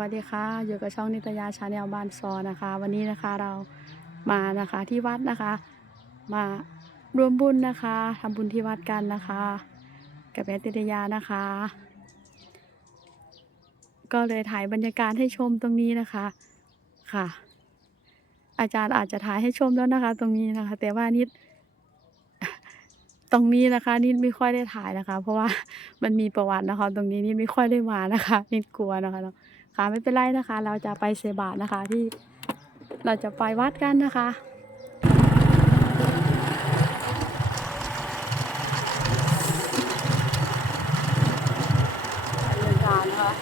วัสดีค่ะ อยู่กับช่องนิตยาชาแนลบ้านซอนะคะ วันนี้นะคะเรามานะคะที่วัดนะคะ มารวมบุญนะคะทำบุญที่วัดกันนะคะ กับแม่นิตยานะคะ ก็เลยถ่ายบรรยากาศให้ชมตรงนี้นะคะค่ะ อาจารย์อาจจะถ่ายให้ชมแล้วนะคะ ตรงนี้นะคะ แต่ว่านิดตรงนี้นะคะนิดไม่ค่อยได้ถ่ายนะคะ เพราะว่ามันมีประวัตินะคะ ตรงนี้นิดไม่ค่อยได้มานะคะนิดกลัวนะคะเนาะ ค่ะไม่เป็นไรนะคะ เราจะไปเซบาทนะคะที่เราจะไปวัดกันนะคะ เดินทางนะคะ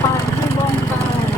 ไปที่วงเก่า เ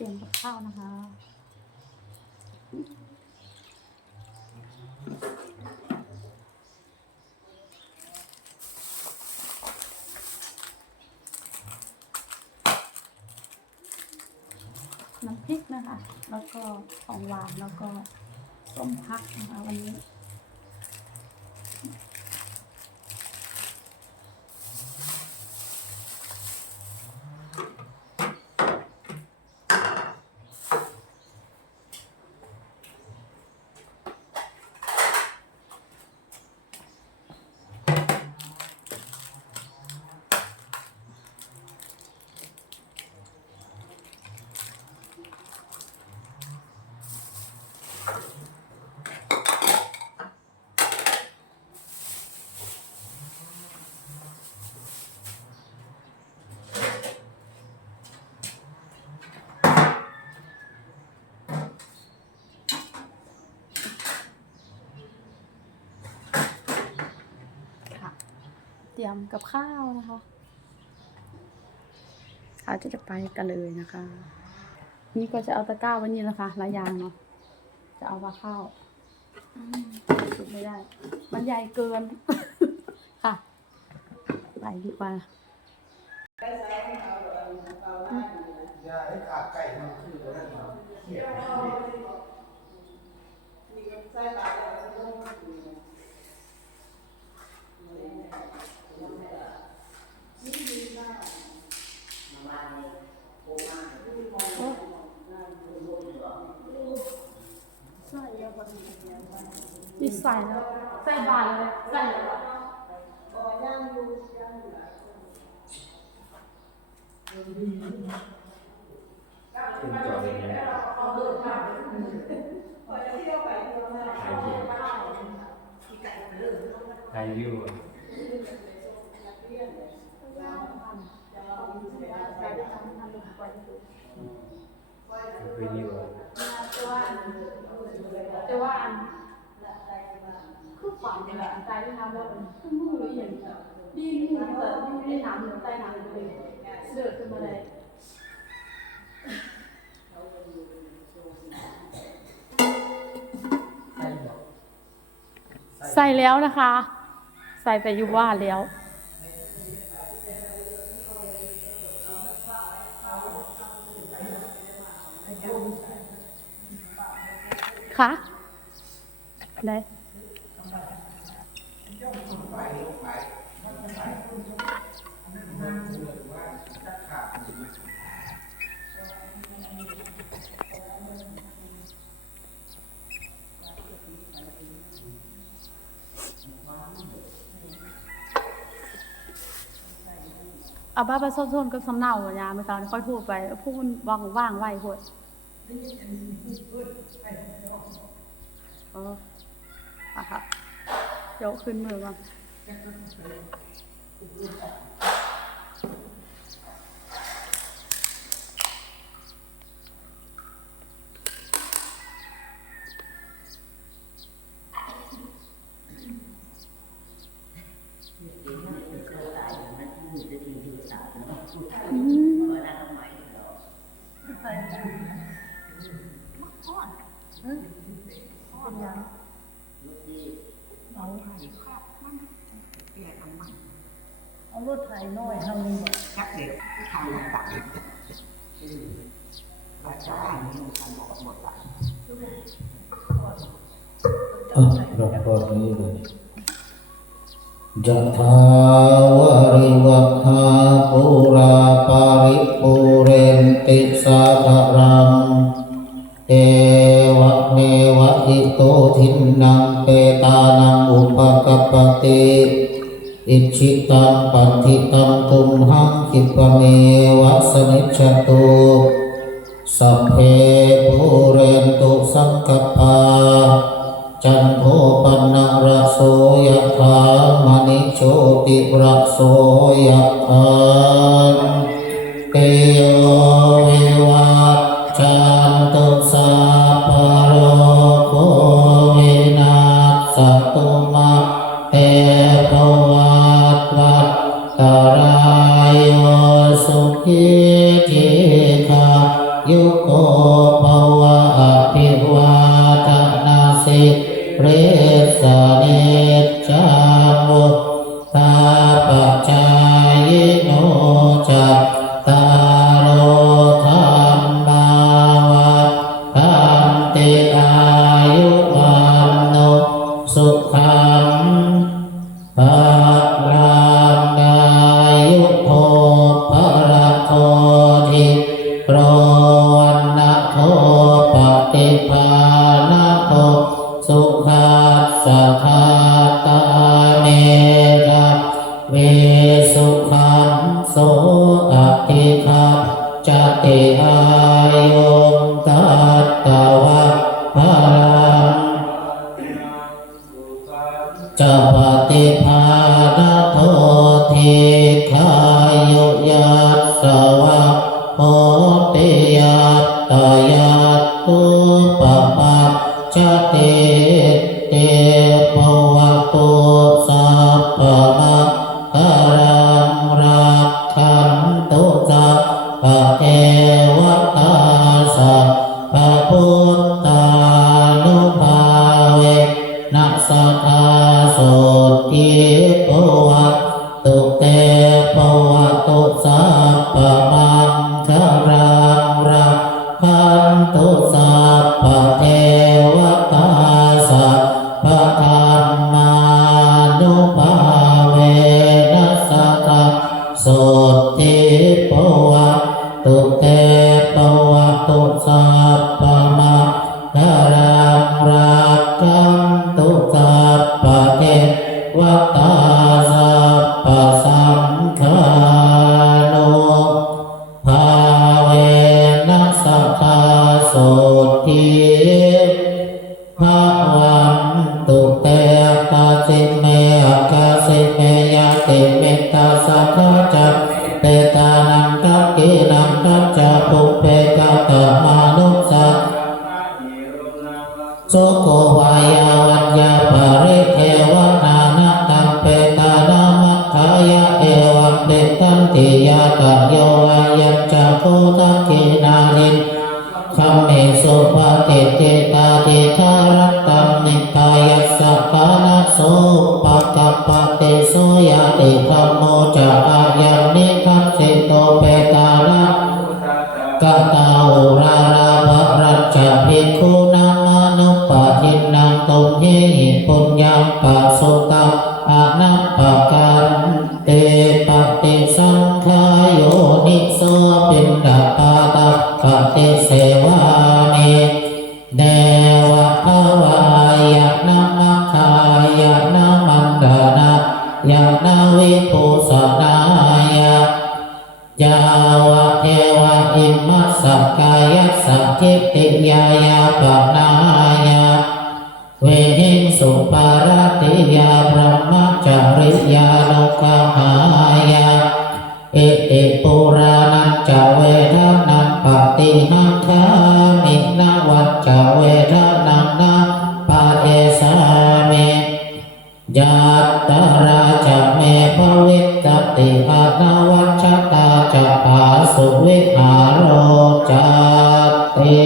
ตรียมกับข้าวนะคะ น้ำพริกนะคะ แล้วก็ของหวาน แล้วก็ส้มพักนะคะวันนี้ ค่ะ เต รียมกับข้าวนะคะเราจะจะไปกันเลยนะคะ นี่ก็จะเอาตะกร้าไวันนี้นะคะหลายอย่างเนาะจะเอามาข้าวอืมสุดไม่ได้ มันใหญ่เกิน ค่ะไปดีกว่าอย่าให้ขาดไก่มันคือนั่นเนาะเขียน นี่ ใส่แล้วใส่บานเลยใส่แล้วคุณจอเป็นไงถ่ายวิวถ่ายวิววิดีโอแต่ว่าอันคือฝั นเนี่ยแหละใจที่ทำแล้วมันมือหรืออย่างดีมือแต่ไม่ได้ถามหรือใจหนังเลยเดือดขึ้นมาเลยใส่แล้วนะคะ ใส่แต่อยูว่าแล้วคะได้ เอาบ้าไปส้นๆกับสำเนาอะยาเมื่อเช้านี้ค่อยพูดไปพูดว่างว่างไว้พูดเอออะค่ะยกขึ้นมือก่อน น้อยเท่านี้ชักเด็กทางต่างราชการมีการบอกหมดละอะเราพอนี้เลยะทาวาริวัฏาปุราปาริปุเรนติสาคารังเอวะเมวะอิโตทินังเปตานังอุปกปปติ อิชิตังปัฏฐิตังตุมหังคิปเมวะสนิจตุสัพเพภูเรนตุสังกปาจันโทปนะระโสยถามณิโชติระโสยถาเตโยวิวัจจันตุสัพพะโรโควินาศตุมา อติคาจติอายุตัตตวะภะรังจะปฏิภาณโททิขา สัพพะเทวต ภิกขุนามานุปะทินังตุมเยหิปุญญังปัส ยาวะเทวะอิมัสสกกายัสัทธิติยายาปนายาเวหิงสุปารติยาพระมจาริยาโลกหายาอิติปุรานันจเวทนังปฏิหังคามินาวัจเวทนังนาปะเทสามิยาตราจเมภเว ติอานาวัชตาจะปาสุวิหารโรจาติ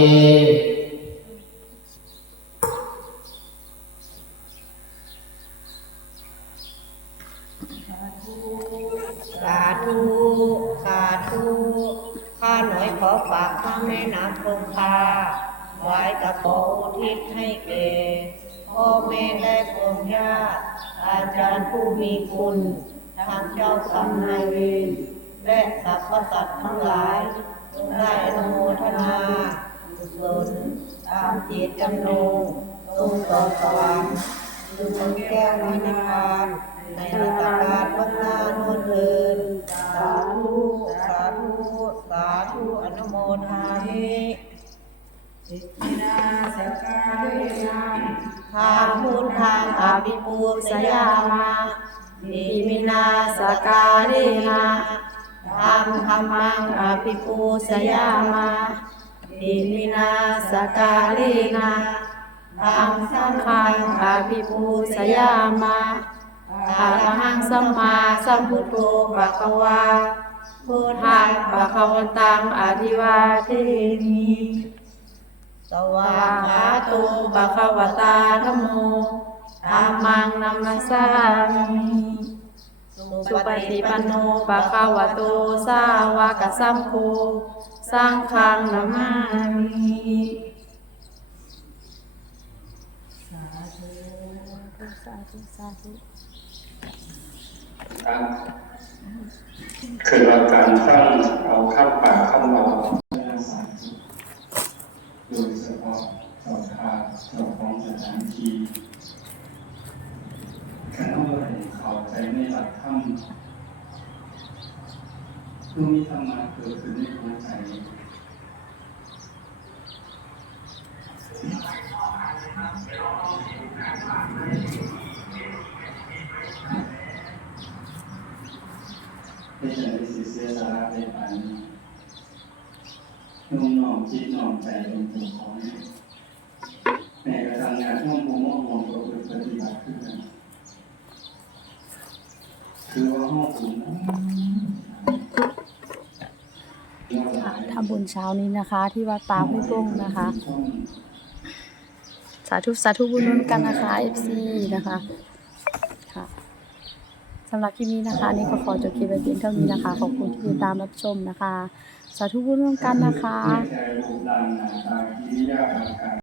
สาธุสาธุข้าหน่อยขอฝากข้าแม่น้ำคงคาไว้กับขออุทิศให้แก่พ่อแม่และพวงญาติอาจารย์ผู้มีคุณ ทางเจ้ากรรมนายเวรและสรรพสัตว์ทั้งหลาย ได้อนุโมทนากุศลตามจิตจำนงตรงต่อสวรรค์จึงเป็นแก้ววิญญาณในรัตการวัฒนาโนเทินสาธุสาธุสาธุอนุโมทามิทางพุทธางอภิปูสยามา อิมินาสการินาธรรมธรรมังอภิปูสยามาอิมินาสการินาธรรมสังฆังอภิปูสยามาอะระหังสัมมาสัมพุทโธภะคะวาพุทธังภะคะวันตังอธิวาเทมิสวากาตุภะคะวตาธโม ธัมมังนัมมัสสามิสุปฏิปันโนภะคะวะโตสาวกสัมโฆสังฆังนามามิสาธุสาธุครับคือว่าการตั้งเอาข้ามป่าเข้ามาโดยเฉพาะสอบทาเจ้าของสถานที่การเอาอะไรเข้าใจในหลักธรรมผู้มีธรรมะ เกิดขึ้นในหัวใจไม่ใช่ได้เสียสาระในปันนุ่มน้อมจิตน้อมใจตรงตัวของแม่กระทำงานท่องภูมิมองตัวปฏิบัติขึ้นคือว่าห้องผมนะ ทำบุญเช้านี้นะคะ ที่วัดป่าห้วยบงนะคะ สาธุสาธุบุญร่วมกันนะคะ FC นะคะค่ะสำหรับคลิปนี้นะคะ นี่ก็ขอจบคลิปไว้เพียงเท่านี้นะคะ ขอบคุณที่ติดตามรับชมนะคะ สาธุบุญร่วมกันนะคะ